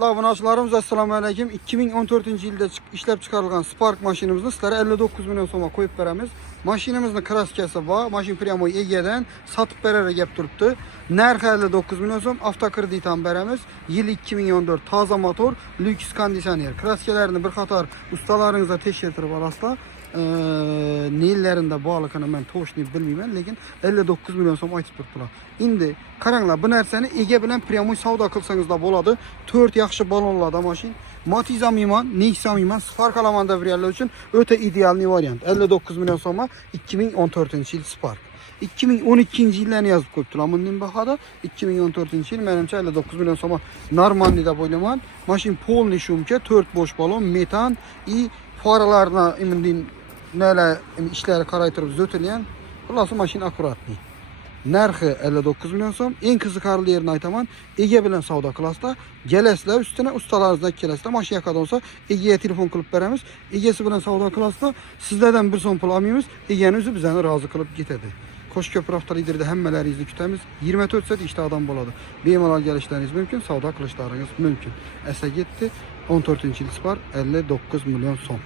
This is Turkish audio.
Abunachılarımız assalamu alaykum. 2014 yılda işlep çıkarılgan Spark maşinimizni sizlere 59 milyon so'mga koyup veremiz. Maşinimizni kraskasi bor, mashin pryamoy egadan satıp berere gap turibdi. Narxi 59 milyon so'm, avtokredit ham beramiz. Yil 2014, toza motor, lyuks konditsioner. Kraskalarini bir qator ustalaringizga tekshirtirib olasizlar. Nelerinde bağlıkını ben to'g'risini bilmayman, lekin 59 milyon so'm aytib turibdilar. Endi qaranglar, bu narsani ega bilan pryamoy savdo qilsangiz da bo'ladi. 4 yaxshi balonlarda mashin. Matiz Amiman, Nexus Amiman, Spark alamanda variantlar uchun o'ta ideal variant. 59 milyon so'mga 2014-yil Spark. 2012 yillarni yozib qo'yibdilar bundan bahada. 2014 yil menimcha 59 milyon so'mga normalniy deb o'ylayman. Mashin polniy shumka, 4 bo'sh balon, metan и faralarni imindin neler işleri qaraytirib zo'tilgan. Xullas mashin akkuratniy. Narxi 59 milyon so'm. Eng qiziqarli yerini aytaman. Ega bilan savdo qilasizlar. Kelasizlar üstüne ustalaringizdan kelasizlar. Mashin yoqada bo'lsa, egaga telefon qilib beramiz. Egasi bilan savdo qilasizlar. Sizlardan bir so'm pul olmaymiz. Egani o'zi bizani rozi qilib ketadi. Qo'shko'pir avtoliderda hammalaringizni kutamiz. 24 soat ishda odam bo'ladi. Bemalol kelishlaringiz mumkin, savdo qilishlaringiz mumkin. Esa getdi 14-yil Spark 59 milyon so'm.